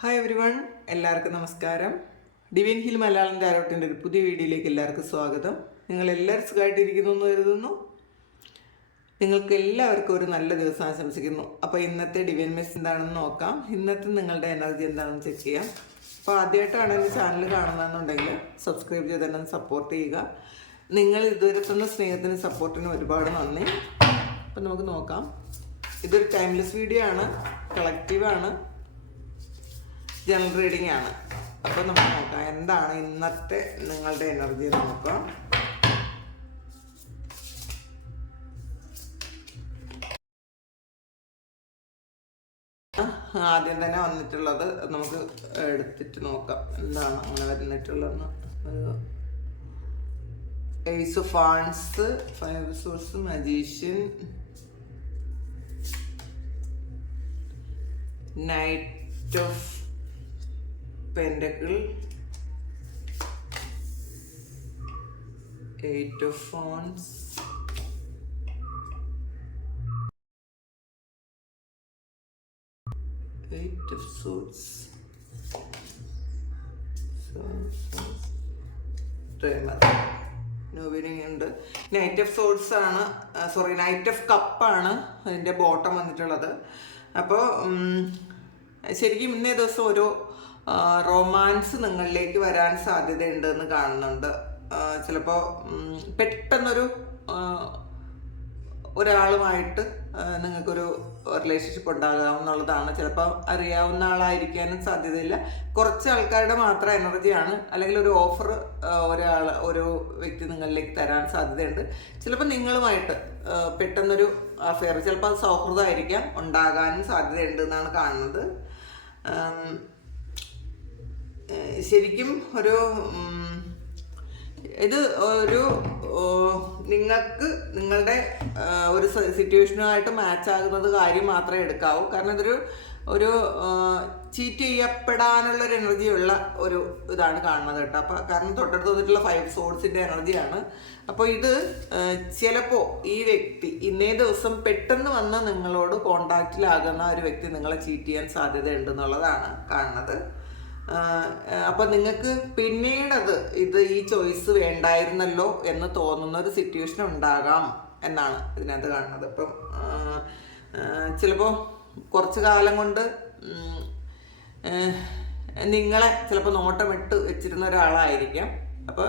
Hi every one, എല്ലാവർക്കും നമസ്കാരം. Divine hill Malayalam ടാരോട്ടിൻ്റെ ഒരു പുതിയ വീഡിയോയിലേക്ക് എല്ലാവർക്കും സ്വാഗതം. നിങ്ങളെല്ലാവരും സുഖമായിട്ടിരിക്കുന്നു എന്ന് കരുതുന്നു. നിങ്ങൾക്ക് എല്ലാവർക്കും ഒരു നല്ല ദിവസം ആശംസിക്കുന്നു. അപ്പോൾ ഇന്നത്തെ ഡിവൈൻ മെസ്സേജ് എന്താണെന്ന് നോക്കാം. ഇന്നത്തെ നിങ്ങളുടെ എനർജി എന്താണെന്ന് ചെക്ക് ചെയ്യാം. അപ്പോൾ ആദ്യമായിട്ടാണ് എൻ്റെ ചാനൽ കാണുന്നതെന്നുണ്ടെങ്കിൽ സബ്സ്ക്രൈബ് ചെയ്ത് തന്നെ സപ്പോർട്ട് ചെയ്യുക. നിങ്ങൾ ഇതുവരെ തന്ന സ്നേഹത്തിന് സപ്പോർട്ടിന് ഒരുപാട് നന്ദി. അപ്പം നമുക്ക് നോക്കാം. ഇതൊരു ടൈംലെസ് വീഡിയോ ആണ്, കളക്റ്റീവാണ്, ജനറൽ റീഡിംഗ് ആണ്. അപ്പോൾ നമുക്ക് നോക്കാം എന്താണ് ഇന്നത്തെ നിങ്ങളുടെ എനർജി എന്ന് നോക്കാം. ആദ്യം തന്നെ വന്നിട്ടുള്ളത് നമുക്ക് എടുത്തിട്ട് നോക്കാം എന്താണ് അങ്ങനെ വന്നിട്ടുള്ളതെന്ന്. Ace of wands, five swords, magician, knight of Pentacle, Eight of Wands, Eight of Swords, ഉണ്ട്. നൈറ്റ് ഓഫ് സോഡ്സ് ആണ്, നൈറ്റ് ഓഫ് കപ്പാണ് അതിൻ്റെ ബോട്ടം വന്നിട്ടുള്ളത്. അപ്പോൾ ശരിക്കും ഇന്നേ ദിവസം ഒരു റൊമാൻസ് നിങ്ങളിലേക്ക് വരാൻ സാധ്യതയുണ്ടെന്ന് കാണുന്നുണ്ട്. ചിലപ്പോൾ പെട്ടെന്നൊരു ഒരാളുമായിട്ട് നിങ്ങൾക്കൊരു റിലേഷൻഷിപ്പ് ഉണ്ടാകാം എന്നുള്ളതാണ്. ചിലപ്പോൾ അറിയാവുന്ന ആളായിരിക്കാനും സാധ്യതയില്ല. കുറച്ച് ആൾക്കാരുടെ മാത്രം എനർജിയാണ്, അല്ലെങ്കിൽ ഒരു ഓഫർ ഒരു വ്യക്തി നിങ്ങളിലേക്ക് തരാൻ സാധ്യതയുണ്ട്. ചിലപ്പോൾ നിങ്ങളുമായിട്ട് പെട്ടെന്നൊരു അഫെയർ, ചിലപ്പോൾ അത് സൗഹൃദമായിരിക്കാം, ഉണ്ടാകാനും സാധ്യതയുണ്ട് എന്നാണ് കാണുന്നത്. ശരിക്കും ഇത് ഒരു നിങ്ങൾക്ക് നിങ്ങളുടെ ഒരു സിറ്റുവേഷനുമായിട്ട് മാച്ച് ആകുന്നത് കാര്യം മാത്രമേ എടുക്കാവൂ. കാരണം ഒരു ചീറ്റ് ചെയ്യപ്പെടാനുള്ളൊരു എനർജിയുള്ള ഒരു ഇതാണ് കാണുന്നത് കേട്ടോ. അപ്പോൾ കാരണം തൊട്ടടുത്ത് വന്നിട്ടുള്ള ഫൈവ് സോഴ്സിൻ്റെ എനർജിയാണ്. അപ്പോൾ ഇത് ചിലപ്പോൾ ഈ വ്യക്തി ഇന്നേ ദിവസം പെട്ടെന്ന് വന്ന് നിങ്ങളോട് കോണ്ടാക്റ്റിലാകുന്ന ഒരു വ്യക്തി നിങ്ങളെ ചീറ്റ് ചെയ്യാൻ സാധ്യതയുണ്ടെന്നുള്ളതാണ് കാണുന്നത്. അപ്പം നിങ്ങൾക്ക് പിന്നീടത് ഈ ചോയ്സ് വേണ്ടായിരുന്നല്ലോ എന്ന് തോന്നുന്ന ഒരു സിറ്റുവേഷൻ ഉണ്ടാകാം എന്നാണ് ഇതിനകത്ത് കാണുന്നത്. ഇപ്പം ചിലപ്പോൾ കുറച്ച് കാലം കൊണ്ട് നിങ്ങളെ ചിലപ്പോൾ നോട്ടമിട്ട് വെച്ചിരുന്ന ഒരാളായിരിക്കാം. അപ്പോൾ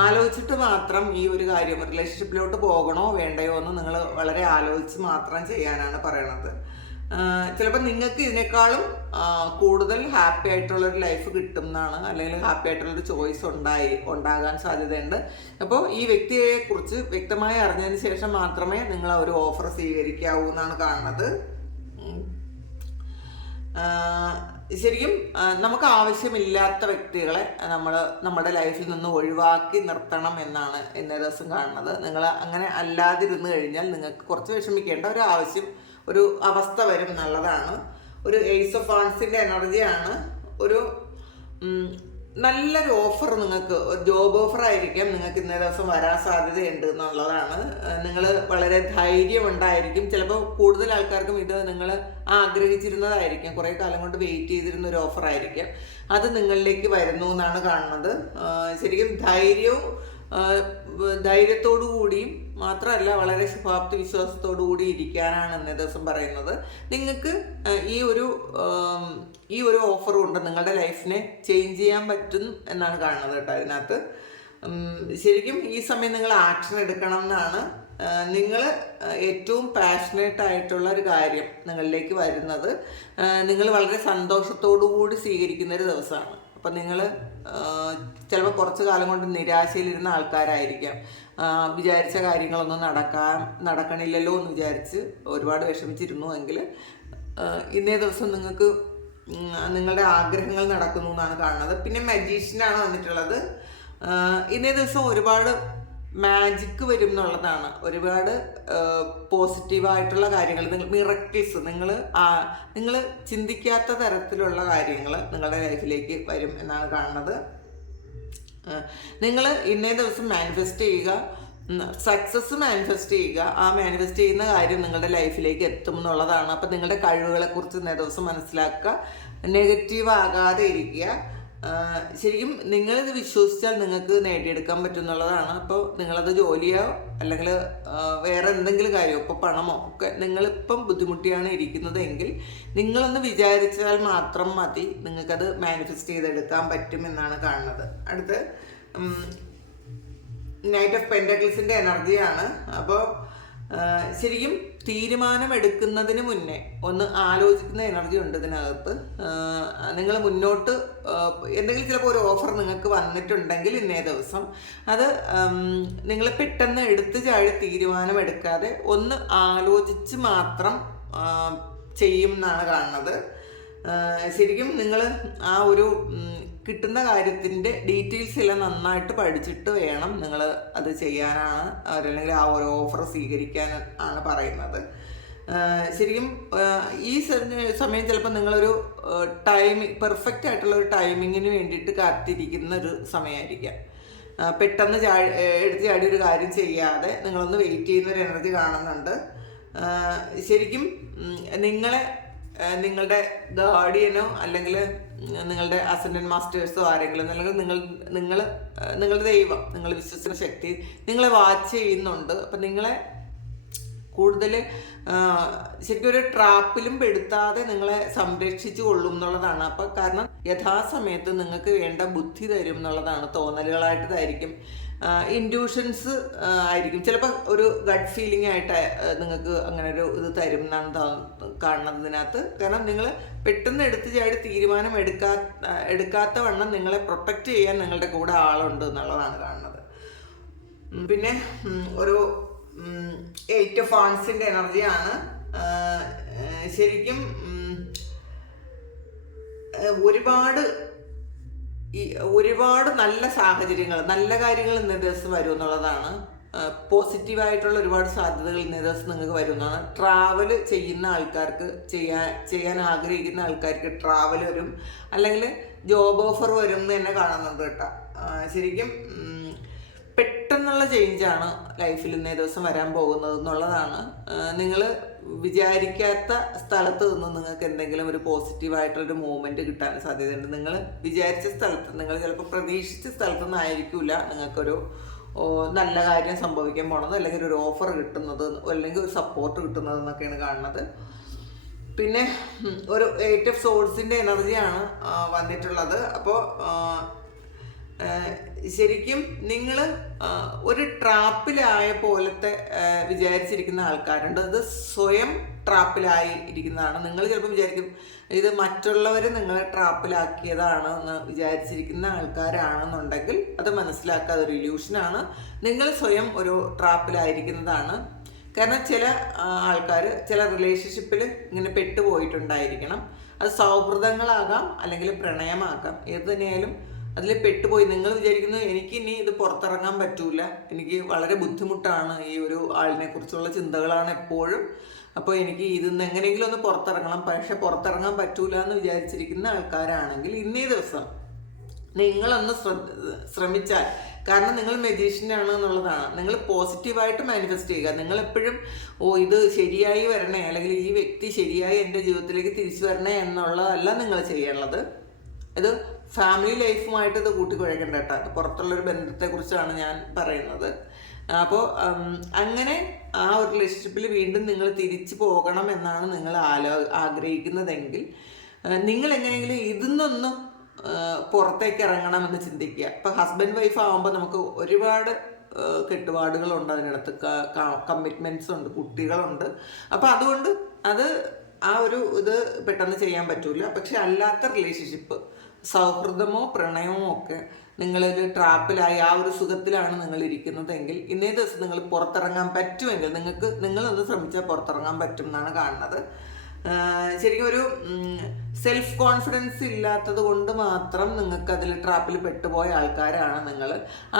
ആലോചിച്ചിട്ട് മാത്രം ഈ ഒരു കാര്യം റിലേഷൻഷിപ്പിലോട്ട് പോകണോ വേണ്ടയോ എന്ന് നിങ്ങൾ വളരെ ആലോചിച്ച് മാത്രം ചെയ്യാനാണ് പറയണത്. ചിലപ്പോൾ നിങ്ങൾക്ക് ഇതിനേക്കാളും കൂടുതൽ ഹാപ്പി ആയിട്ടുള്ളൊരു ലൈഫ് കിട്ടും എന്നാണ്, അല്ലെങ്കിൽ ഹാപ്പി ആയിട്ടുള്ളൊരു ചോയ്സ് ഉണ്ടാകാൻ സാധ്യതയുണ്ട്. അപ്പോൾ ഈ വ്യക്തിയെക്കുറിച്ച് വ്യക്തമായി അറിഞ്ഞതിന് ശേഷം മാത്രമേ നിങ്ങൾ ആ ഒരു ഓഫർ സ്വീകരിക്കാവൂ എന്നാണ് കാണുന്നത്. ശരിക്കും നമുക്ക് ആവശ്യമില്ലാത്ത വ്യക്തികളെ നമ്മുടെ ലൈഫിൽ നിന്ന് ഒഴിവാക്കി നിർത്തണം എന്നാണ് ഇന്നേ ദിവസം കാണുന്നത്. നിങ്ങൾ അങ്ങനെ അല്ലാതിരുന്നു കഴിഞ്ഞാൽ നിങ്ങൾക്ക് കുറച്ച് വിഷമിക്കേണ്ട ഒരു അവസ്ഥ വരും എന്നുള്ളതാണ്. ഒരു ഏസ് ഓഫ് വാൻഡ്സിൻ്റെ എനർജിയാണ്. ഒരു നല്ലൊരു ഓഫർ നിങ്ങൾക്ക്, ഒരു ജോബ് ഓഫർ ആയിരിക്കാം നിങ്ങൾക്ക് ഇന്നേ ദിവസം വരാൻ സാധ്യതയുണ്ട് എന്നുള്ളതാണ്. നിങ്ങൾ വളരെ ധൈര്യമുണ്ടായിരിക്കും. ചിലപ്പോൾ കൂടുതൽ ആൾക്കാർക്കും ഇത് നിങ്ങൾ ആഗ്രഹിച്ചിരുന്നതായിരിക്കും, കുറേ കാലം കൊണ്ട് വെയിറ്റ് ചെയ്തിരുന്ന ഒരു ഓഫർ ആയിരിക്കാം. അത് നിങ്ങളിലേക്ക് വരുന്നു എന്നാണ് കാണുന്നത്. ശരിക്കും ധൈര്യത്തോടു കൂടിയും മാത്രമല്ല വളരെ ശുഭാപ്തി വിശ്വാസത്തോടു കൂടി ഇരിക്കാനാണ് ഇന്നേ ദിവസം പറയുന്നത്. നിങ്ങൾക്ക് ഈ ഒരു ഓഫർ കൊണ്ട് നിങ്ങളുടെ ലൈഫിനെ ചേഞ്ച് ചെയ്യാൻ പറ്റും എന്നാണ് കാണുന്നത് കേട്ടോ. അതിനകത്ത് ശരിക്കും ഈ സമയം നിങ്ങൾ ആക്ഷൻ എടുക്കണം എന്നാണ്. നിങ്ങൾ ഏറ്റവും പാഷനേറ്റ് ആയിട്ടുള്ള ഒരു കാര്യം നിങ്ങളിലേക്ക് വരുന്നത് നിങ്ങൾ വളരെ സന്തോഷത്തോടു കൂടി സ്വീകരിക്കുന്ന ഒരു ദിവസമാണ്. അപ്പം നിങ്ങൾ ചിലപ്പോൾ കുറച്ച് കാലം കൊണ്ട് നിരാശയിലിരുന്ന ആൾക്കാരായിരിക്കാം. വിചാരിച്ച കാര്യങ്ങളൊന്നും നടക്കണില്ലല്ലോ എന്ന് വിചാരിച്ച് ഒരുപാട് വിഷമിച്ചിരുന്നു എങ്കിൽ ഇന്നേ ദിവസം നിങ്ങൾക്ക് നിങ്ങളുടെ ആഗ്രഹങ്ങൾ നടക്കുന്നു എന്നാണ് കാണുന്നത്. പിന്നെ മജീഷ്യനാണ് വന്നിട്ടുള്ളത്. ഇന്നേ ദിവസം ഒരുപാട് മാജിക്ക് വരും എന്നുള്ളതാണ്. ഒരുപാട് പോസിറ്റീവായിട്ടുള്ള കാര്യങ്ങൾ, മിറക്കിൾസ്, നിങ്ങൾ ചിന്തിക്കാത്ത തരത്തിലുള്ള കാര്യങ്ങൾ നിങ്ങളുടെ ലൈഫിലേക്ക് വരും എന്നാണ് കാണുന്നത്. നിങ്ങൾ ഇന്നേ ദിവസം മാനിഫെസ്റ്റ് ചെയ്യുക. സക്സസ് മാനിഫെസ്റ്റ് ചെയ്യുക. ആ മാനിഫെസ്റ്റ് ചെയ്യുന്ന കാര്യം നിങ്ങളുടെ ലൈഫിലേക്ക് എത്തും എന്നുള്ളതാണ്. അപ്പം നിങ്ങളുടെ കഴിവുകളെ കുറിച്ച് ദിവസം മനസ്സിലാക്കുക, നെഗറ്റീവ് ആകാതെ ഇരിക്കുക. ശരിക്കും നിങ്ങളിത് വിശ്വസിച്ചാൽ നിങ്ങൾക്ക് നേടിയെടുക്കാൻ പറ്റും എന്നുള്ളതാണ്. അപ്പോൾ നിങ്ങളത് ജോലിയോ അല്ലെങ്കിൽ വേറെ എന്തെങ്കിലും കാര്യമോ, ഇപ്പോൾ പണമോ ഒക്കെ നിങ്ങളിപ്പം ബുദ്ധിമുട്ടിയാണ് ഇരിക്കുന്നതെങ്കിൽ നിങ്ങളൊന്ന് വിചാരിച്ചാൽ മാത്രം മതി, നിങ്ങൾക്കത് മാനിഫെസ്റ്റ് ചെയ്തെടുക്കാൻ പറ്റുമെന്നാണ് കാണുന്നത്. അടുത്ത് നൈറ്റ് ഓഫ് പെൻറ്റക്കിൾസിൻ്റെ എനർജിയാണ്. അപ്പോൾ ശരിക്കും തീരുമാനമെടുക്കുന്നതിന് മുന്നേ ഒന്ന് ആലോചിക്കുന്ന എനർജി ഉണ്ട് ഇതിനകത്ത്. നിങ്ങൾ മുന്നോട്ട് എന്തെങ്കിലും ചിലപ്പോൾ ഒരു ഓഫർ നിങ്ങൾക്ക് വന്നിട്ടുണ്ടെങ്കിൽ ഇന്നേ ദിവസം അത് നിങ്ങൾ പെട്ടെന്ന് എടുത്തു ചാടി തീരുമാനമെടുക്കാതെ ഒന്ന് ആലോചിച്ച് മാത്രം ചെയ്യും എന്നാണ് കാണുന്നത്. ശരിക്കും നിങ്ങൾ ആ ഒരു കിട്ടുന്ന കാര്യത്തിൻ്റെ ഡീറ്റെയിൽസ് എല്ലാം നന്നായിട്ട് പഠിച്ചിട്ട് വേണം നിങ്ങൾ അത് ചെയ്യാനാണ്, അല്ലെങ്കിൽ ആ ഒരു ഓഫർ സ്വീകരിക്കാൻ ആണ് പറയുന്നത്. ശരിക്കും ഈ സമയം ചിലപ്പോൾ നിങ്ങളൊരു പെർഫെക്റ്റ് ആയിട്ടുള്ള ഒരു ടൈമിങ്ങിന് വേണ്ടിയിട്ട് കാത്തിരിക്കുന്ന ഒരു സമയമായിരിക്കാം. പെട്ടെന്ന് എടുത്ത് ചാടി ഒരു കാര്യം ചെയ്യാതെ നിങ്ങളൊന്ന് വെയിറ്റ് ചെയ്യുന്ന ഒരു എനർജി കാണുന്നുണ്ട്. ശരിക്കും നിങ്ങളുടെ ഗാർഡിയനോ അല്ലെങ്കിൽ നിങ്ങളുടെ അസെൻഡന്റ് മാസ്റ്റേഴ്സോ ആരെങ്കിലും, അല്ലെങ്കിൽ നിങ്ങളുടെ ദൈവം, നിങ്ങൾ വിശ്വസിക്കുന്ന ശക്തി നിങ്ങളെ വാച്ച് ചെയ്യുന്നുണ്ട്. അപ്പം നിങ്ങളെ കൂടുതൽ ശരിക്കും ഒരു ട്രാപ്പിലും പെടുത്താതെ നിങ്ങളെ സംരക്ഷിച്ചു കൊള്ളും എന്നുള്ളതാണ്. അപ്പം കാരണം യഥാസമയത്ത് നിങ്ങൾക്ക് വേണ്ട ബുദ്ധി തരും എന്നുള്ളതാണ്. തോന്നലുകളായിട്ടായിരിക്കും, ഇൻഡ്യൂഷൻസ് ആയിരിക്കും, ചിലപ്പോൾ ഒരു ഗട്ട് ഫീലിംഗ് ആയിട്ട് നിങ്ങൾക്ക് അങ്ങനെ ഒരു ഇത് തരും എന്നാണ് കാണുന്നതിനകത്ത്. കാരണം നിങ്ങൾ പെട്ടെന്ന് എടുത്ത് ചാടി തീരുമാനം എടുക്കാത്ത വണ്ണം നിങ്ങളെ പ്രൊട്ടക്റ്റ് ചെയ്യാൻ നിങ്ങളുടെ കൂടെ ആളുണ്ട് എന്നുള്ളതാണ് കാണുന്നത്. പിന്നെ ഒരു 8 ഓഫ് വാൻഡ്സിൻ്റെ എനർജിയാണ്. ശരിക്കും ഒരുപാട് നല്ല സാഹചര്യങ്ങൾ, നല്ല കാര്യങ്ങൾ ഇന്നേ ദിവസം വരും എന്നുള്ളതാണ്. പോസിറ്റീവായിട്ടുള്ള ഒരുപാട് സാധ്യതകൾ ഇന്നേ ദിവസം നിങ്ങൾക്ക് വരുന്നതാണ്. ട്രാവൽ ചെയ്യുന്ന ആൾക്കാർക്ക്, ചെയ്യാൻ ആഗ്രഹിക്കുന്ന ആൾക്കാർക്ക് ട്രാവൽ വരും, അല്ലെങ്കിൽ ജോബ് ഓഫർ വരും എന്ന് തന്നെ കാണുന്നുണ്ട് കേട്ടോ. ശരിക്കും പെട്ടെന്നുള്ള ചേഞ്ചാണ് ലൈഫിൽ ഇന്നേ ദിവസം വരാൻ പോകുന്നത് എന്നുള്ളതാണ്. നിങ്ങൾ വിചാരിക്കാത്ത സ്ഥലത്ത് നിന്ന് നിങ്ങൾക്ക് എന്തെങ്കിലും ഒരു പോസിറ്റീവായിട്ടുള്ളൊരു മൂവ്മെൻറ്റ് കിട്ടാൻ സാധ്യതയുണ്ട്. നിങ്ങൾ വിചാരിച്ച സ്ഥലത്ത്, നിങ്ങൾ ചിലപ്പോൾ പ്രതീക്ഷിച്ച സ്ഥലത്തു നിന്നായിരിക്കില്ല നിങ്ങൾക്കൊരു നല്ല കാര്യം സംഭവിക്കാൻ പോണത്, അല്ലെങ്കിൽ ഒരു ഓഫർ കിട്ടുന്നത്, അല്ലെങ്കിൽ ഒരു സപ്പോർട്ട് കിട്ടുന്നത് എന്നൊക്കെയാണ് കാണുന്നത്. പിന്നെ ഒരു 8 ഓഫ് സോഡ്സിൻ്റെ എനർജിയാണ് വന്നിട്ടുള്ളത്. അപ്പോൾ ശരിക്കും നിങ്ങൾ ഒരു ട്രാപ്പിലായ പോലത്തെ വിചാരിച്ചിരിക്കുന്ന ആൾക്കാരുണ്ട്. അത് സ്വയം ട്രാപ്പിലായി ഇരിക്കുന്നതാണ്. നിങ്ങൾ ചിലപ്പോൾ വിചാരിക്കും ഇത് മറ്റുള്ളവർ നിങ്ങളെ ട്രാപ്പിലാക്കിയതാണ് എന്ന് വിചാരിച്ചിരിക്കുന്ന ആൾക്കാരാണെന്നുണ്ടെങ്കിൽ അത് മനസ്സിലാക്കുക, അതൊരു ഇല്യൂഷനാണ്. നിങ്ങൾ സ്വയം ഒരു ട്രാപ്പിലായിരിക്കുന്നതാണ്. കാരണം ചില ആൾക്കാർ ചില റിലേഷൻഷിപ്പിൽ ഇങ്ങനെ പെട്ടുപോയിട്ടുണ്ടായിരിക്കണം. അത് സൗഹൃദങ്ങളാകാം അല്ലെങ്കിൽ പ്രണയമാകാം, ഏത് തന്നെയായാലും അതിൽ പെട്ടുപോയി. നിങ്ങൾ വിചാരിക്കുന്നു എനിക്ക് ഇനി ഇത് പുറത്തിറങ്ങാൻ പറ്റൂല, എനിക്ക് വളരെ ബുദ്ധിമുട്ടാണ്, ഈ ഒരു ആളിനെ കുറിച്ചുള്ള ചിന്തകളാണ് എപ്പോഴും, അപ്പോൾ എനിക്ക് ഇതിന്ന് എങ്ങനെയെങ്കിലും ഒന്ന് പുറത്തിറങ്ങണം, പക്ഷെ പുറത്തിറങ്ങാൻ പറ്റൂല എന്ന് വിചാരിച്ചിരിക്കുന്ന ആൾക്കാരാണെങ്കിൽ ഇന്നേ ദിവസം നിങ്ങളൊന്ന് ശ്രമിച്ചാൽ, കാരണം നിങ്ങൾ മെജീഷ്യനാണ് എന്നുള്ളതാണ്, നിങ്ങൾ പോസിറ്റീവായിട്ട് മാനിഫെസ്റ്റ് ചെയ്യുക. നിങ്ങളെപ്പോഴും ഇത് ശരിയായി വരണേ, അല്ലെങ്കിൽ ഈ വ്യക്തി ശരിയായി എൻ്റെ ജീവിതത്തിലേക്ക് തിരിച്ചു വരണേ എന്നുള്ളതല്ല നിങ്ങൾ ചെയ്യാനുള്ളത്. ഇത് ഫാമിലി ലൈഫുമായിട്ട് ഇത് കൂട്ടിക്കുഴയ്ക്കേണ്ട കേട്ടോ. അത് പുറത്തുള്ളൊരു ബന്ധത്തെക്കുറിച്ചാണ് ഞാൻ പറയുന്നത്. അപ്പോൾ അങ്ങനെ ആ ഒരു റിലേഷൻഷിപ്പിൽ വീണ്ടും നിങ്ങൾ തിരിച്ചു പോകണം എന്നാണ് നിങ്ങൾ ആഗ്രഹിക്കുന്നതെങ്കിൽ നിങ്ങൾ എങ്ങനെയെങ്കിലും ഇതിന്നൊന്നും പുറത്തേക്ക് ഇറങ്ങണമെന്ന് ചിന്തിക്കുക. ഇപ്പം ഹസ്ബൻഡ് വൈഫ് ആകുമ്പോൾ നമുക്ക് ഒരുപാട് കെട്ടുപാടുകളുണ്ട്, അതിനടുത്ത് കമ്മിറ്റ്മെൻറ്റ്സ് ഉണ്ട്, കുട്ടികളുണ്ട്. അപ്പോൾ അതുകൊണ്ട് അത് ആ ഒരു ഇത് പെട്ടെന്ന് ചെയ്യാൻ പറ്റൂല. പക്ഷെ അല്ലാത്ത റിലേഷൻഷിപ്പ്, സൗഹൃദമോ പ്രണയമോ ഒക്കെ നിങ്ങളൊരു ട്രാപ്പിലായി ആ ഒരു സുഖത്തിലാണ് നിങ്ങൾ ഇരിക്കുന്നതെങ്കിൽ ഇന്നേ ദിവസം നിങ്ങൾ പുറത്തിറങ്ങാൻ പറ്റുമെങ്കിൽ നിങ്ങളൊന്ന് ശ്രമിച്ചാൽ പുറത്തിറങ്ങാൻ പറ്റും എന്നാണ് കാണുന്നത്. ശരിക്കും ഒരു സെൽഫ് കോൺഫിഡൻസ് ഇല്ലാത്തത് കൊണ്ട് മാത്രം നിങ്ങൾക്ക് അതിൽ ട്രാപ്പിൽ പെട്ടുപോയ ആൾക്കാരാണ് നിങ്ങൾ.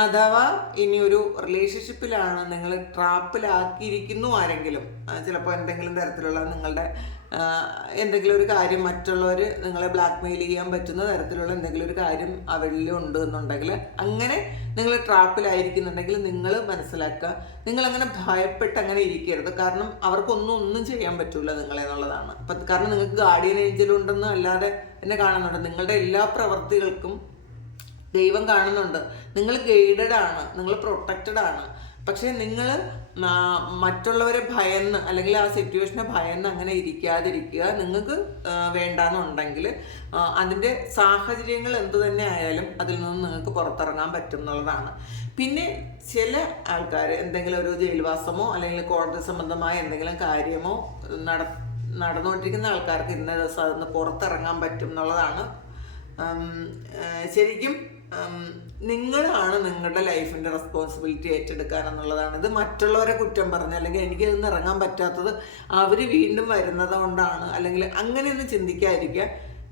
അഥവാ ഇനി ഒരു റിലേഷൻഷിപ്പിലാണ് നിങ്ങൾ ട്രാപ്പിലാക്കിയിരിക്കുന്നു ആരെങ്കിലും, ചിലപ്പോൾ എന്തെങ്കിലും തരത്തിലുള്ള നിങ്ങളുടെ എന്തെങ്കിലും ഒരു കാര്യം മറ്റുള്ളവർ നിങ്ങളെ ബ്ലാക്ക് മെയിൽ ചെയ്യാൻ പറ്റുന്ന തരത്തിലുള്ള എന്തെങ്കിലും ഒരു കാര്യം അവരിൽ ഉണ്ട് എന്നുണ്ടെങ്കിൽ, അങ്ങനെ നിങ്ങൾ ട്രാപ്പിലായിരിക്കുന്നുണ്ടെങ്കിൽ നിങ്ങൾ മനസ്സിലാക്കുക, നിങ്ങളങ്ങനെ ഭയപ്പെട്ട് അങ്ങനെ ഇരിക്കരുത്. കാരണം അവർക്കൊന്നും ചെയ്യാൻ പറ്റില്ല നിങ്ങളെ എന്നുള്ളതാണ്. അപ്പം കാരണം നിങ്ങൾക്ക് ഗാർഡിയൻ ഏഞ്ചൽ ഉണ്ടെന്ന് അല്ലാതെ എന്നെ കാണുന്നുണ്ട്. നിങ്ങളുടെ എല്ലാ പ്രവർത്തികൾക്കും ദൈവം കാണുന്നുണ്ട്. നിങ്ങൾ ഗൈഡഡ് ആണ്, നിങ്ങൾ പ്രൊട്ടക്റ്റഡ് ആണ്. പക്ഷേ നിങ്ങൾ മറ്റുള്ളവരെ ഭയന്ന് അല്ലെങ്കിൽ ആ സിറ്റുവേഷനെ ഭയന്ന് അങ്ങനെ ഇരിക്കാതിരിക്കുക. നിങ്ങൾക്ക് വേണ്ടാന്നുണ്ടെങ്കിൽ അതിൻ്റെ സാഹചര്യങ്ങൾ എന്തു തന്നെ ആയാലും അതിൽ നിന്ന് നിങ്ങൾക്ക് പുറത്തിറങ്ങാൻ പറ്റും എന്നുള്ളതാണ്. പിന്നെ ചില ആൾക്കാർ എന്തെങ്കിലും ഒരു ജയിൽവാസമോ അല്ലെങ്കിൽ കോടതി സംബന്ധമായ എന്തെങ്കിലും കാര്യമോ നടന്നുകൊണ്ടിരിക്കുന്ന ആൾക്കാർക്ക് ഇന്ന ദിവസം അതിന് പുറത്തിറങ്ങാൻ പറ്റും എന്നുള്ളതാണ്. ശരിക്കും നിങ്ങളാണ് നിങ്ങളുടെ ലൈഫിൻ്റെ റെസ്പോൺസിബിലിറ്റി ഏറ്റെടുക്കാനെന്നുള്ളതാണ്. ഇത് മറ്റുള്ളവരെ കുറ്റം പറഞ്ഞ് അല്ലെങ്കിൽ എനിക്ക് ഇതിന്ന് ഇറങ്ങാൻ പറ്റാത്തത് അവർ വീണ്ടും വരുന്നത് കൊണ്ടാണ് അല്ലെങ്കിൽ അങ്ങനെയൊന്നും ചിന്തിക്കാതിരിക്കുക.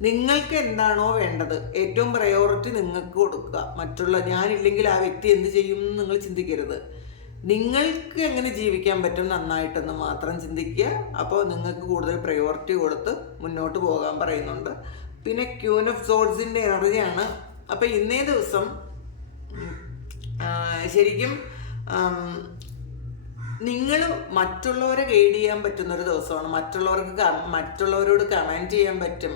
നിങ്ങൾക്ക് എന്താണോ വേണ്ടത് ഏറ്റവും പ്രയോറിറ്റി നിങ്ങൾക്ക് കൊടുക്കുക. ഞാനില്ലെങ്കിൽ ആ വ്യക്തി എന്ത് ചെയ്യും എന്ന് നിങ്ങൾ ചിന്തിക്കരുത്. നിങ്ങൾക്ക് എങ്ങനെ ജീവിക്കാൻ പറ്റും നന്നായിട്ടെന്ന് മാത്രം ചിന്തിക്കുക. അപ്പോൾ നിങ്ങൾക്ക് കൂടുതൽ പ്രയോറിറ്റി കൊടുത്ത് മുന്നോട്ട് പോകാൻ പറയുന്നുണ്ട്. പിന്നെ ക്യൂൻ ഓഫ് സോർഡ്സിൻ്റെ എനർജിയാണ്. അപ്പം ഇന്നേ ദിവസം ശരിക്കും നിങ്ങൾ മറ്റുള്ളവരെ ഗൈഡ് ചെയ്യാൻ പറ്റുന്നൊരു ദിവസമാണ്. മറ്റുള്ളവരോട് കമൻറ്റ് ചെയ്യാൻ പറ്റും.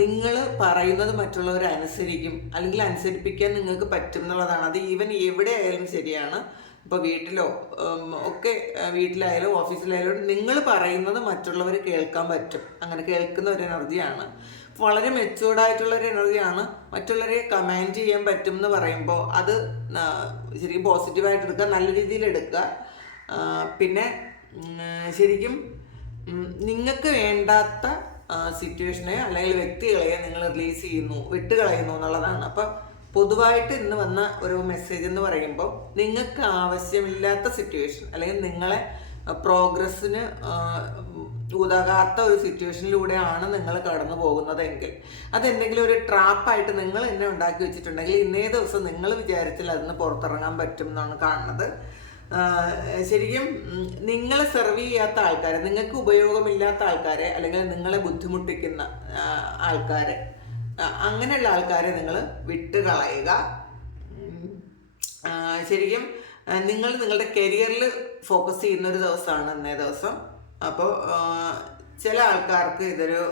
നിങ്ങൾ പറയുന്നത് മറ്റുള്ളവർ അനുസരിക്കും, അല്ലെങ്കിൽ അനുസരിപ്പിക്കാൻ നിങ്ങൾക്ക് പറ്റും എന്നുള്ളതാണ്. അത് ഈവൻ എവിടെ ആയാലും ശരിയാണ്. ഇപ്പോൾ വീട്ടിലോ ഒക്കെ, വീട്ടിലായാലും ഓഫീസിലായാലും നിങ്ങൾ പറയുന്നത് മറ്റുള്ളവർ കേൾക്കാൻ പറ്റും. അങ്ങനെ കേൾക്കുന്ന ഒരു എനർജിയാണ്. വളരെ മെച്ചൂർഡായിട്ടുള്ള ഒരു എനർജിയാണ്. മറ്റുള്ളവരെ കമാൻഡ് ചെയ്യാൻ പറ്റും എന്ന് പറയുമ്പോൾ അത് ശരിക്കും പോസിറ്റീവായിട്ട് എടുക്കുക, നല്ല രീതിയിൽ എടുക്കുക. പിന്നെ ശരിക്കും നിങ്ങൾക്ക് വേണ്ടാത്ത സിറ്റുവേഷനെ അല്ലെങ്കിൽ വ്യക്തികളെ നിങ്ങൾ റിലീസ് ചെയ്യുന്നു, വിട്ടുകളയുന്നു എന്നുള്ളതാണ്. അപ്പം പൊതുവായിട്ട് ഇന്ന് വന്ന ഒരു മെസ്സേജ് എന്ന് പറയുമ്പോൾ, നിങ്ങൾക്ക് ആവശ്യമില്ലാത്ത സിറ്റുവേഷൻ അല്ലെങ്കിൽ നിങ്ങളെ പ്രോഗ്രസ്സിന് ഉതകാത്ത ഒരു സിറ്റുവേഷനിലൂടെയാണ് നിങ്ങൾ കടന്നു പോകുന്നതെങ്കിൽ, അതെന്തെങ്കിലും ഒരു ട്രാപ്പായിട്ട് നിങ്ങൾ എന്നെ ഉണ്ടാക്കി വെച്ചിട്ടുണ്ടെങ്കിൽ ഇന്നേ ദിവസം നിങ്ങൾ വിചാരിച്ചാൽ അതിന് പുറത്തിറങ്ങാൻ പറ്റും എന്നാണ് കാണുന്നത്. ശരിക്കും നിങ്ങളെ സെർവ് ചെയ്യാത്ത ആൾക്കാരെ, നിങ്ങൾക്ക് ഉപയോഗമില്ലാത്ത ആൾക്കാരെ അല്ലെങ്കിൽ നിങ്ങളെ ബുദ്ധിമുട്ടിക്കുന്ന ആൾക്കാരെ, അങ്ങനെയുള്ള ആൾക്കാരെ നിങ്ങൾ വിട്ടുകളയുക. ശരിക്കും നിങ്ങൾ നിങ്ങളുടെ കരിയറിൽ ഫോക്കസ് ചെയ്യുന്ന ഒരു ദിവസമാണ് ഇന്നേ ദിവസം. അപ്പോൾ ചില ആൾക്കാർക്ക് ഇതൊരു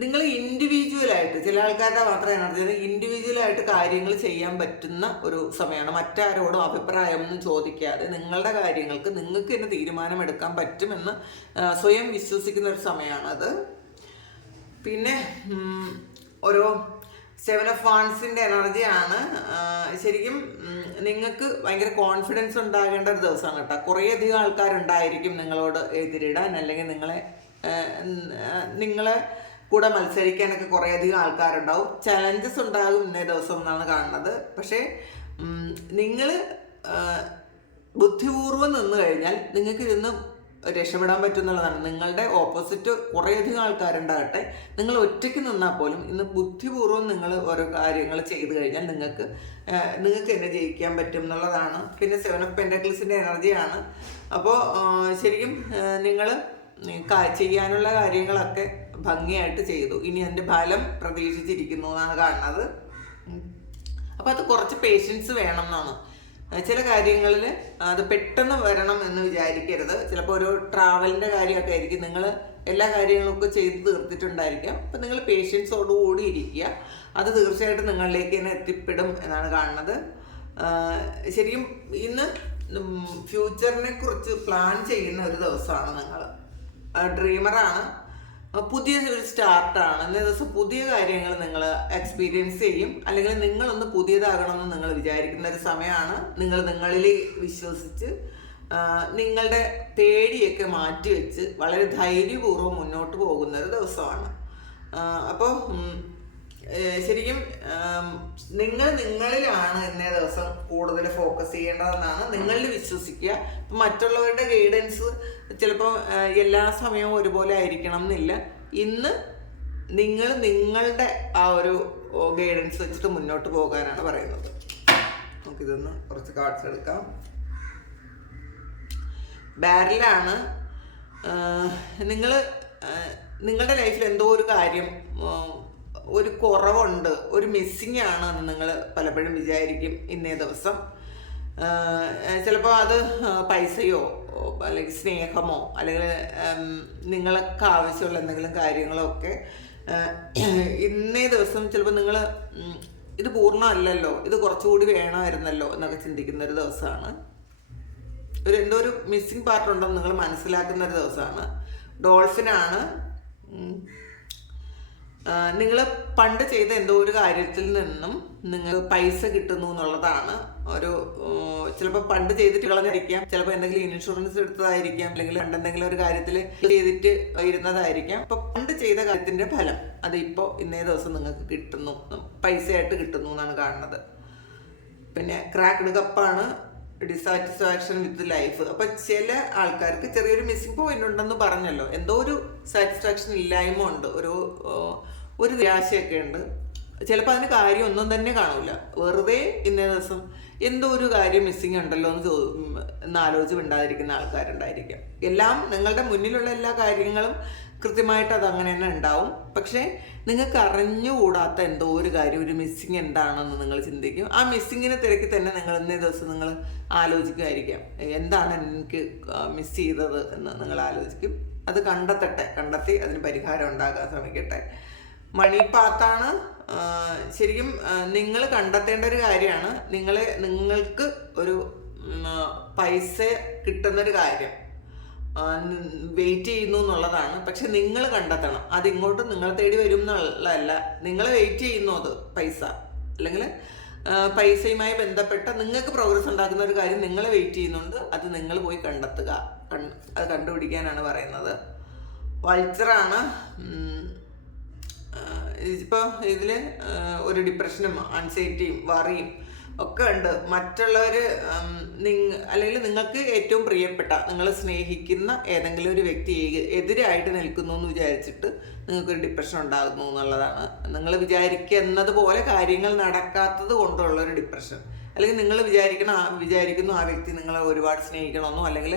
നിങ്ങൾ ഇൻഡിവിജ്വലായിട്ട്, ചില ആൾക്കാരുടെ മാത്രം എനർജി ഇൻഡിവിജ്വലായിട്ട് കാര്യങ്ങൾ ചെയ്യാൻ പറ്റുന്ന ഒരു സമയമാണ്. മറ്റാരോടും അഭിപ്രായമൊന്നും ചോദിക്കാതെ നിങ്ങളുടെ കാര്യങ്ങൾക്ക് നിങ്ങൾക്ക് തന്നെ തീരുമാനമെടുക്കാൻ പറ്റുമെന്ന് സ്വയം വിശ്വസിക്കുന്ന ഒരു സമയമാണത്. പിന്നെ ഒരു 7 of Wands-ന്റെ എനർജിയാണ്. ശരിക്കും നിങ്ങൾക്ക് ഭയങ്കര കോൺഫിഡൻസ് ഉണ്ടാകേണ്ട ഒരു ദിവസമാണ് കേട്ടോ. കുറേയധികം ആൾക്കാരുണ്ടായിരിക്കും നിങ്ങളോട് എതിരിടാൻ, അല്ലെങ്കിൽ നിങ്ങളെ കൂടെ മത്സരിക്കാനൊക്കെ കുറേയധികം ആൾക്കാരുണ്ടാവും. ചലഞ്ചസ് ഉണ്ടാകും ഇന്നേ ദിവസം എന്നാണ് കാണുന്നത്. പക്ഷേ നിങ്ങൾ ബുദ്ധിപൂർവ്വം നിന്ന് കഴിഞ്ഞാൽ നിങ്ങൾക്ക് ഇതിന്ന് രക്ഷപ്പെടാൻ പറ്റുന്നുള്ളതാണ്. നിങ്ങളുടെ ഓപ്പോസിറ്റ് കുറേയധികം ആൾക്കാരുണ്ടാകട്ടെ, നിങ്ങൾ ഒറ്റയ്ക്ക് നിന്നാൽ പോലും ഇന്ന് ബുദ്ധിപൂർവ്വം നിങ്ങൾ ഓരോ കാര്യങ്ങൾ ചെയ്തു കഴിഞ്ഞാൽ നിങ്ങൾക്ക് തന്നെ ജയിക്കാൻ പറ്റും എന്നുള്ളതാണ്. പിന്നെ 7 of Pentacles-ന്റെ എനർജിയാണ്. അപ്പോൾ ശരിക്കും നിങ്ങൾ ചെയ്യാനുള്ള കാര്യങ്ങളൊക്കെ ഭംഗിയായിട്ട് ചെയ്തു. ഇനി അതിൻ്റെ ഫലം പ്രതീക്ഷിച്ചിരിക്കുന്നു എന്നാണ് കാണുന്നത്. അപ്പോൾ അത് കുറച്ച് പേഷ്യൻസ് വേണം എന്നാണ്. ചില കാര്യങ്ങളിൽ അത് പെട്ടെന്ന് വരണം എന്ന് വിചാരിക്കരുത്. ചിലപ്പോൾ ഒരു ട്രാവലിൻ്റെ കാര്യമൊക്കെ ആയിരിക്കും, നിങ്ങൾ എല്ലാ കാര്യങ്ങളൊക്കെ ചെയ്ത് തീർത്തിട്ടുണ്ടായിരിക്കാം. അപ്പം നിങ്ങൾ പേഷ്യൻസോടുകൂടി ഇരിക്കുക, അത് തീർച്ചയായിട്ടും നിങ്ങളിലേക്ക് തന്നെ എത്തിപ്പെടും എന്നാണ് കാണുന്നത്. ശരിക്കും ഇന്ന് ഫ്യൂച്ചറിനെ കുറിച്ച് പ്ലാൻ ചെയ്യുന്ന ഒരു ദിവസമാണ്. നിങ്ങൾ ഡ്രീമറാണ്, പുതിയ ഒരു സ്റ്റാർട്ടാണ്. ഇന്നേ ദിവസം പുതിയ കാര്യങ്ങൾ നിങ്ങൾ എക്സ്പീരിയൻസ് ചെയ്യും, അല്ലെങ്കിൽ നിങ്ങളൊന്ന് പുതിയതാകണമെന്ന് നിങ്ങൾ വിചാരിക്കുന്ന ഒരു സമയമാണ്. നിങ്ങൾ നിങ്ങളിൽ വിശ്വസിച്ച് നിങ്ങളുടെ പേടിയൊക്കെ മാറ്റിവെച്ച് വളരെ ധൈര്യപൂർവ്വം മുന്നോട്ട് പോകുന്ന ഒരു ദിവസമാണ്. അപ്പോൾ ശരിക്കും നിങ്ങളിലാണ് ഇന്നേ ദിവസം കൂടുതൽ ഫോക്കസ് ചെയ്യേണ്ടതെന്നാണ്. നിങ്ങളിൽ വിശ്വസിക്കുക. മറ്റുള്ളവരുടെ ഗൈഡൻസ് ചിലപ്പോൾ എല്ലാ സമയവും ഒരുപോലെ ആയിരിക്കണം എന്നില്ല. ഇന്ന് നിങ്ങളുടെ ആ ഒരു ഗൈഡൻസ് വെച്ചിട്ട് മുന്നോട്ട് പോകാനാണ് പറയുന്നത്. നമുക്കിതൊന്ന് കുറച്ച് കാർഡ്സ് എടുക്കാം. ബാരലാണ്. നിങ്ങൾ നിങ്ങളുടെ ലൈഫിൽ എന്തോ ഒരു കാര്യം ഒരു കുറവുണ്ട്, ഒരു മിസ്സിങ് ആണെന്ന് നിങ്ങൾ പലപ്പോഴും വിചാരിക്കും ഇന്നേ ദിവസം. ചിലപ്പോൾ അത് പൈസയോ അല്ലെങ്കിൽ സ്നേഹമോ അല്ലെങ്കിൽ നിങ്ങൾക്ക് ആവശ്യമുള്ള എന്തെങ്കിലും കാര്യങ്ങളോ ഒക്കെ ഇന്നേ ദിവസം ചിലപ്പോൾ നിങ്ങൾ ഇത് പൂർണ്ണമല്ലല്ലോ, ഇത് കുറച്ചുകൂടി വേണമായിരുന്നല്ലോ എന്നൊക്കെ ചിന്തിക്കുന്ന ഒരു ദിവസമാണ്. എന്തോ ഒരു മിസ്സിങ് പാർട്ട് ഉണ്ടെന്ന് നിങ്ങൾ മനസ്സിലാക്കുന്ന ഒരു ദിവസമാണ്. ഡോൾഫിനാണ്. നിങ്ങൾ പണ്ട് ചെയ്ത എന്തോ ഒരു കാര്യത്തിൽ നിന്നും നിങ്ങൾ പൈസ കിട്ടുന്നു എന്നുള്ളതാണ്. ഒരു ചിലപ്പോൾ പണ്ട് ചെയ്തിട്ട് കളഞ്ഞിരിക്കാം, ചിലപ്പോൾ എന്തെങ്കിലും ഇൻഷുറൻസ് എടുത്തതായിരിക്കാം, അല്ലെങ്കിൽ എന്തെങ്കിലും ഒരു കാര്യത്തിൽ ചെയ്തിട്ട് ഇരുന്നതായിരിക്കാം. അപ്പൊ പണ്ട് ചെയ്ത കാര്യത്തിന്റെ ഫലം അത് ഇപ്പോൾ ഇന്നേ ദിവസം നിങ്ങൾക്ക് കിട്ടുന്നു, പൈസയായിട്ട് കിട്ടുന്നു എന്നാണ് കാണുന്നത്. പിന്നെ ക്രാക്ക്ഡ് കപ്പാണ്, ഡിസാറ്റിസ്ഫാക്ഷൻ വിത്ത് ലൈഫ്. അപ്പൊ ചില ആൾക്കാർക്ക് ചെറിയൊരു മിസ്സിംഗ് പോയിന്റ് ഉണ്ടെന്ന് പറഞ്ഞല്ലോ, എന്തോ ഒരു സാറ്റിസ്ഫാക്ഷൻ ഇല്ലായ്മ ഉണ്ട്, ഒരു നിരാശയൊക്കെ ഉണ്ട്. ചിലപ്പോൾ അതിന് കാര്യം ഒന്നും തന്നെ കാണൂല, വെറുതെ ഇന്നേ ദിവസം എന്തോ ഒരു കാര്യം മിസ്സിങ് ഉണ്ടല്ലോ എന്ന് ആലോചിച്ച് മിണ്ടാതിരിക്കുന്ന ആൾക്കാരുണ്ടായിരിക്കാം. എല്ലാം നിങ്ങളുടെ മുന്നിലുള്ള എല്ലാ കാര്യങ്ങളും കൃത്യമായിട്ട് അത് അങ്ങനെ തന്നെ ഉണ്ടാവും. പക്ഷേ നിങ്ങൾക്ക് അറിഞ്ഞുകൂടാത്ത എന്തോ ഒരു കാര്യം, ഒരു മിസ്സിങ് എന്താണെന്ന് നിങ്ങൾ ചിന്തിക്കും. ആ മിസ്സിങ്ങിനെ തിരക്കി തന്നെ നിങ്ങൾ ഇന്നേ ദിവസം നിങ്ങൾ ആലോചിക്കുമായിരിക്കാം, എന്താണ് എനിക്ക് മിസ് ചെയ്തത് എന്ന് നിങ്ങൾ ആലോചിക്കും. അത് കണ്ടെത്തി അതിന് പരിഹാരം ഉണ്ടാക്കാൻ ശ്രമിക്കട്ടെ. മണി പാത്താണ്. ശരിക്കും നിങ്ങൾ കണ്ടെത്തേണ്ട ഒരു കാര്യമാണ്. നിങ്ങൾക്ക് ഒരു പൈസ കിട്ടുന്നൊരു കാര്യം വെയിറ്റ് ചെയ്യുന്നു എന്നുള്ളതാണ്. പക്ഷെ നിങ്ങൾ കണ്ടെത്തണം, അത് ഇങ്ങോട്ട് നിങ്ങൾ തേടി വരും എന്നുള്ളതല്ല. നിങ്ങൾ വെയിറ്റ് ചെയ്യുന്നു, അത് പൈസ അല്ലെങ്കിൽ പൈസയുമായി ബന്ധപ്പെട്ട നിങ്ങൾക്ക് പ്രോഗ്രസ് ഉണ്ടാക്കുന്ന ഒരു കാര്യം നിങ്ങൾ വെയിറ്റ് ചെയ്യുന്നുണ്ട്. അത് നിങ്ങൾ പോയി കണ്ടെത്തുക, അത് കണ്ടുപിടിക്കാനാണ് പറയുന്നത്. വൾച്ചറാണ്. ഇപ്പോൾ ഇതിൽ ഒരു ഡിപ്രഷനും ആൻസൈറ്റിയും വറിയും ഒക്കെ ഉണ്ട്. മറ്റുള്ളവർ അല്ലെങ്കിൽ നിങ്ങൾക്ക് ഏറ്റവും പ്രിയപ്പെട്ട, നിങ്ങൾ സ്നേഹിക്കുന്ന ഏതെങ്കിലും ഒരു വ്യക്തി എതിരായിട്ട് നിൽക്കുന്നു എന്ന് വിചാരിച്ചിട്ട് നിങ്ങൾക്കൊരു ഡിപ്രഷൻ ഉണ്ടാകുന്നു എന്നുള്ളതാണ്. നിങ്ങൾ വിചാരിക്കുന്നത് പോലെ കാര്യങ്ങൾ നടക്കാത്തത് കൊണ്ടുള്ളൊരു ഡിപ്രഷൻ. അല്ലെങ്കിൽ നിങ്ങൾ വിചാരിക്കുന്നു ആ വ്യക്തി നിങ്ങളെ ഒരുപാട് സ്നേഹിക്കണമെന്നോ അല്ലെങ്കിൽ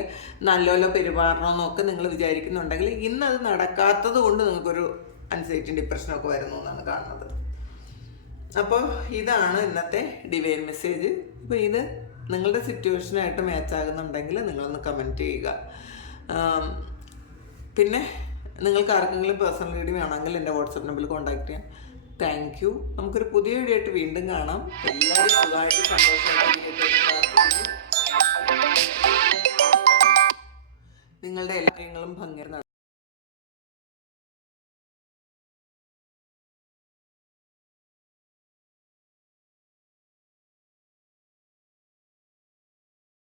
നല്ലപോലെ പെരുമാറണമെന്നോ ഒക്കെ നിങ്ങൾ വിചാരിക്കുന്നുണ്ടെങ്കിൽ ഇന്നത് നടക്കാത്തത് കൊണ്ട് നിങ്ങൾക്കൊരു ആൻസൈറ്റിയും ഡിപ്രഷനൊക്കെ വരുന്നു എന്നാണ് കാണുന്നത്. അപ്പോൾ ഇതാണ് ഇന്നത്തെ ഡിവൈൻ മെസ്സേജ്. അപ്പോൾ ഇത് നിങ്ങളുടെ സിറ്റുവേഷനായിട്ട് മാച്ച് ആകുന്നുണ്ടെങ്കിൽ നിങ്ങളൊന്ന് കമൻറ്റ് ചെയ്യുക. പിന്നെ നിങ്ങൾക്ക് ആർക്കെങ്കിലും പേഴ്സണൽ റീഡിങ് വേണമെങ്കിൽ എൻ്റെ വാട്സപ്പ് നമ്പറിൽ കോൺടാക്ട് ചെയ്യാം. Thank you. നമുക്കൊരു പുതിയ വീഡിയോ ആയിട്ട് വീണ്ടും കാണാം. എല്ലാവരും സുഖമായിട്ട് സന്തോഷമായിട്ട് നിങ്ങളുടെ എല്ലാ കാര്യങ്ങളും ഭംഗിയായി